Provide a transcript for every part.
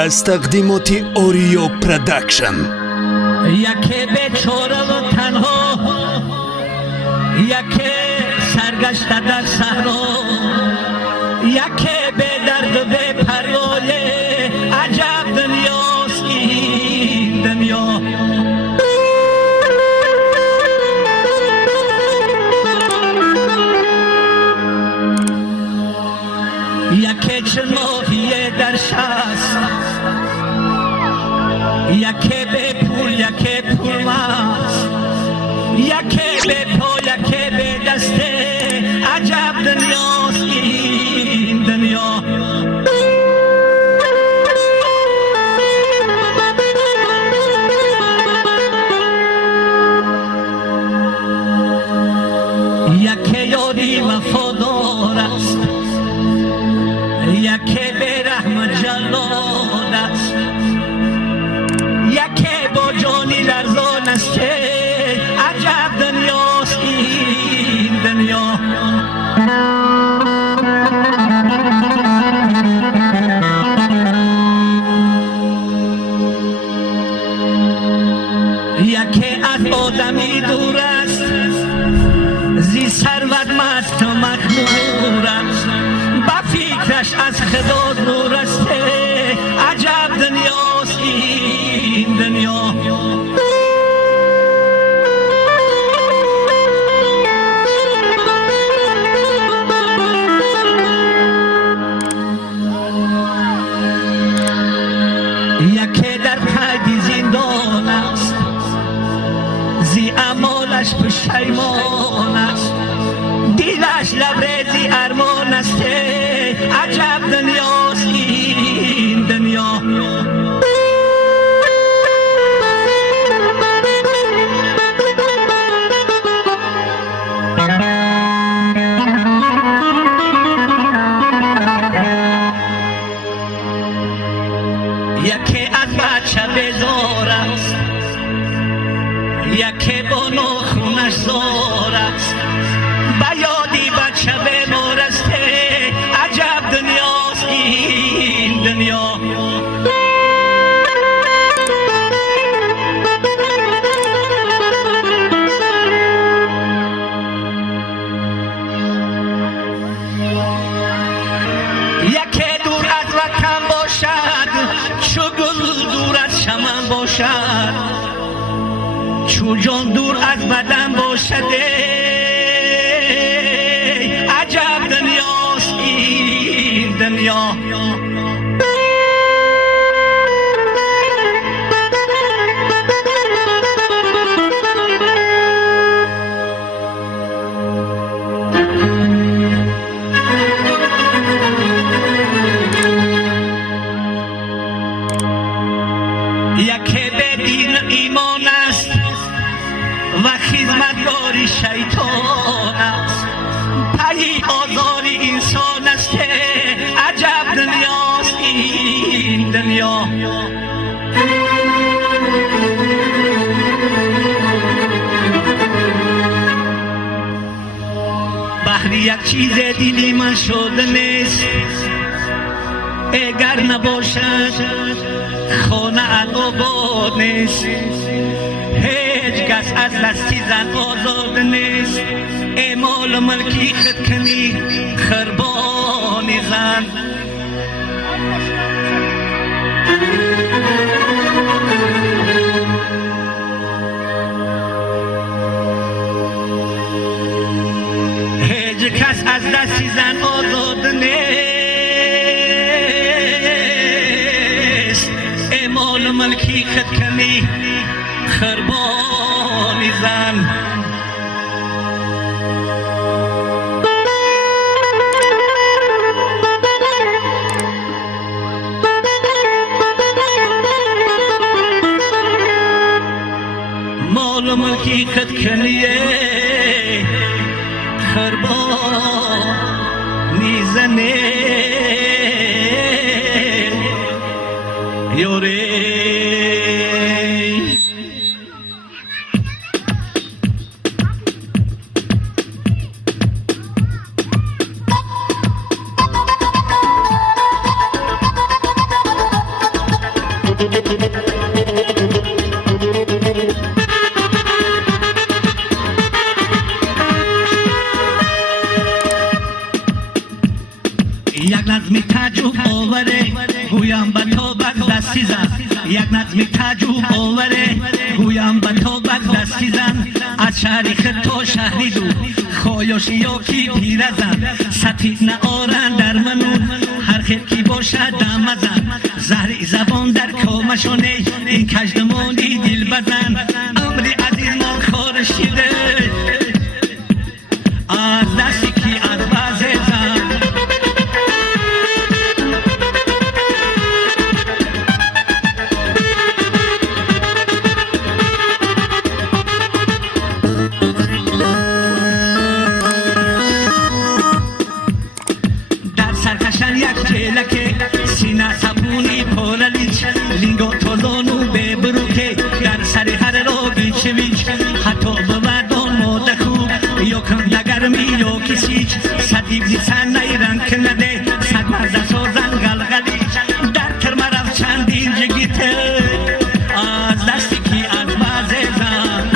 از تقدیمات اوریو پروداکشن. یکی بیچاره و تنها، یکی سرگشته در صحرا، یکی بی درد و بی پروای. عجب دنیاست این دنیا. یکی چنافیه در شست، یکی به پول یکی پول مست، یکی به پا یکی به دسته. عجب دنیاست این دنیا. یکی یاری وفادار است، یکی به رحم جلال است، یکی با جانی لرزان است. عجب دنیاست این دنیا. یکی از آدمی دور است، زی ثروت مست و مخمور است، با فکرش از خدا دور است. عجب دنیاست این دنیا. یکی در قید زندان است، زی اعمالش پشیمان است، دیلش لبریزی ارمان است. عجب دنیاست این دنیا. یکی از بچه بیزار است، یکی با ناخونش زار است، با یادی بچه بیمار است. عجب دنیاست این دنیا. یکی دور از وطن باشد، چو گل دور از چمن باشد، چو جان دور از بدن باشد. عجب دنیاست این دنیا. یکی به دین ایمان است و خدمتگاری شیطان است، پی آزاری انسان است. عجب دنیاست این دنیا. بحر یک چیز دلی من شده نیست، اگر نباشد خانه آباد نیست. هیچ کس از دستی زن آزاد نیست، اعمال ملکی خود کنی خربانی زن. هیچ کس از دستی زن آزاد نیست، اعمال ملکی خود کنی خربانی زن. مال ملکی خود کنی خربانی زن. یوری یک نظمی تعجب آوره گویم به تو بد دستی زن یک نظمی تعجب آوره گویم به تو بد دستی زن از شهری خود تو شهری دو خواهیاشی یا کی پیره زن سطیب نآرن در منون هر خیل کی باشد دم زن زهری زبان در کامشانه این کجدمانی دل بزن امری عزیز من خورشیده از دستی کی از باز زن در سرکشن یک چلکه سینه سبونی پوللیچ لینگو توزانو ببرو که در سر هر رو بیچویچ حتی بودان ماده خوب یا کندگرمی یا کسیچ سدیب دیسن نیرن کنده سگ مزه سازن گلگلیچ در کرمه رفت چندین جگیته از دستی کی از بازه زن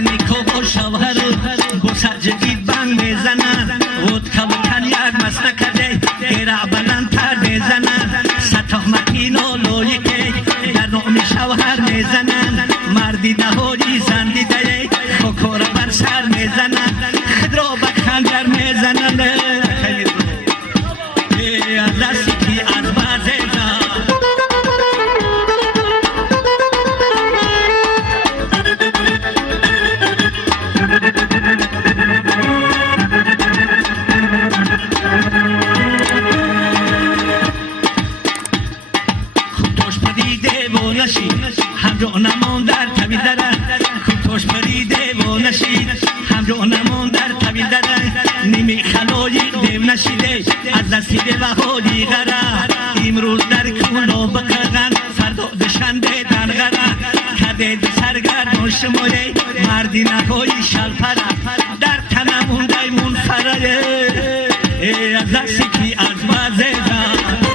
نیکو و شوهر با سجدید بند میزنن ود کبکن یک مسلکه گره بلندتر میزنن ستحمتین و لویکه در نوم شوهر میزنن مردی نهایی زندی ده خکور بر سر میزنن خود را به خنجر میزنن از دستی کی از بازه زن همراه نمان در طویل دارن کوتوش پریده و نشید همراه نمان در طویل دارن نیمی خلایی دیو نشیده از دستی و حالی غره امروز در کونو بقرن فردا دشنده در غره کرده دو سرگردان شماره مردی نهایی شلپره در تنمون دیمون فره از دستی کی از بازه زن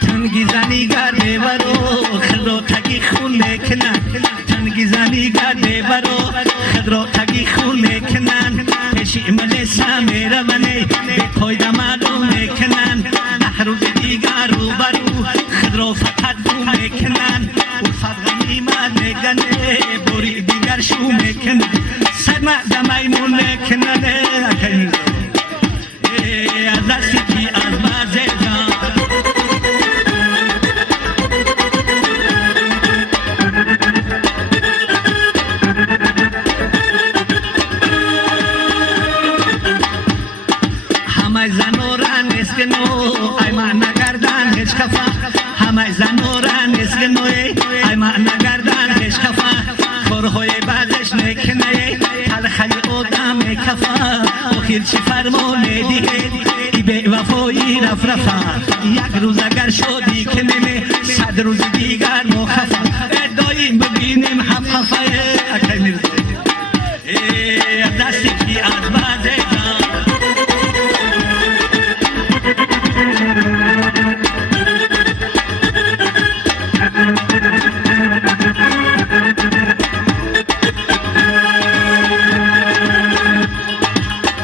تنگی گرده برو خود را تگی خون میکنن تنگی زنی گرده برو خود را تگی خون میکنن پیشی ملسه میرونه به پایده معلوم میکنن ده روز دیگر رو برو خود را فقط بو میکنن او فرق نیمد میگنه بوری دیگر شو میکنن سرمزه میمون میکنن از دستی کی از بازه زن همه زنوران اسکنو ای من نگردن هیچ کفا همه زنوران اسکنو ای من نگردن هیچ کفا خورهای بعدش نکنه تلخی آدم کفا آخر چی فرمانه دیه ای به وفایی رف رفا یک روز اگر شدی کنه صد روز دیگر مخفا داییم ببینیم هم خفا اکر میرزه دستی کی از بازه زن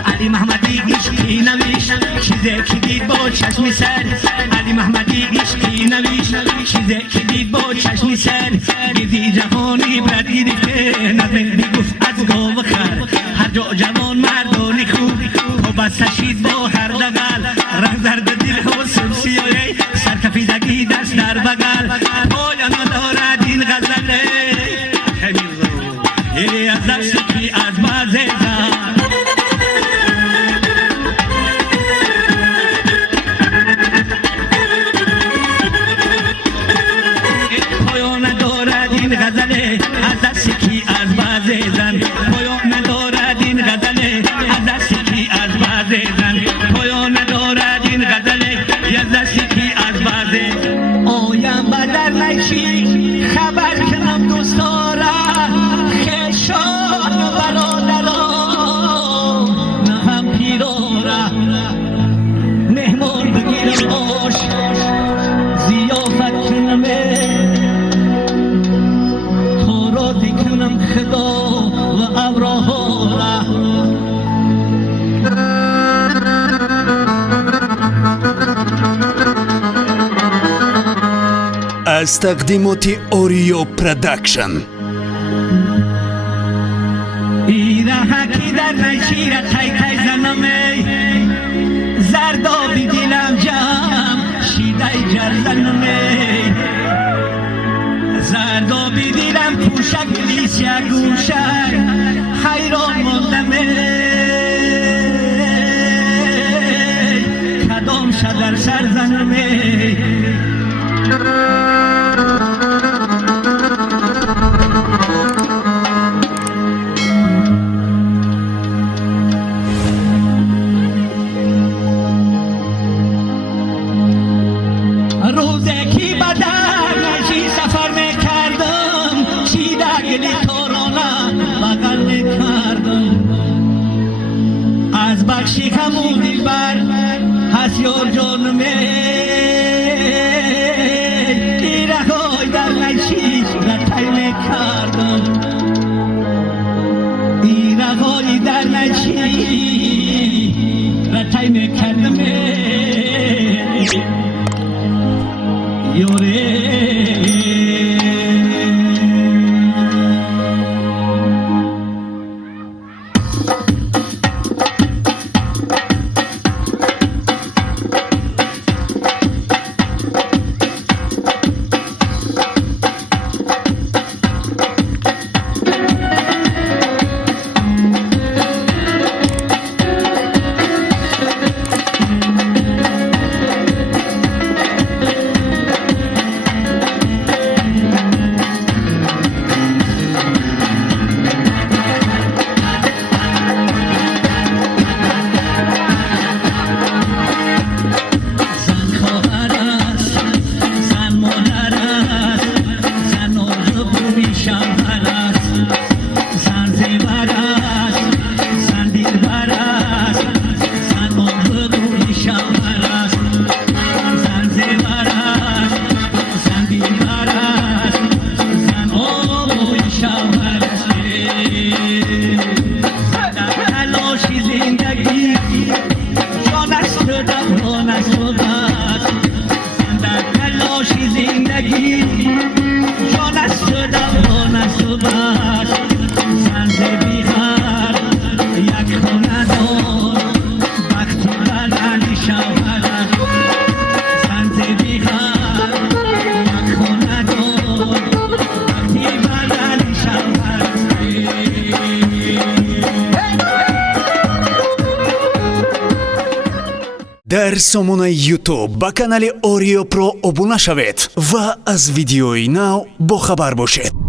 علی محمدی عشقی نویش چیزی که دید با چشمی سر علی محمدی عشقی نویش چیزی که دید با چشمی سر گیدی جهانی برد گرفته نظر میگفت از گاو خر هر جا جوان مردانی خوب و بسته شید با هر دقل رنگ زرد دل و سمسیاره سرکفیدگی دست در بغل پایان دارد این غزله از دست کی از بازه زن پایان دارد این غزله از دست کی از بازه زن پایان دارد این غزله از دست کی از بازه زن از تقدیمات اوریو پروداکشن. ایره حکی در نشیره تای تای زنمه زردابی دیلم جام شیدای جر زنمه زردابی دیلم پوشک لیسیا گوشک حیران مندمه کدام شدر سر زنمه روزکی بدر نشی سفر میکردم شیدگلی تورانا بغل میکردم از بخشی همون دلبر هسیار جانمه ایره های در نشی رتای میکردم ایره های در نشی رتای میکردم در سامانه یوتیوب با کانال اوریو پرو ابونا شوید و از ویدیوی نو با خبر باشید.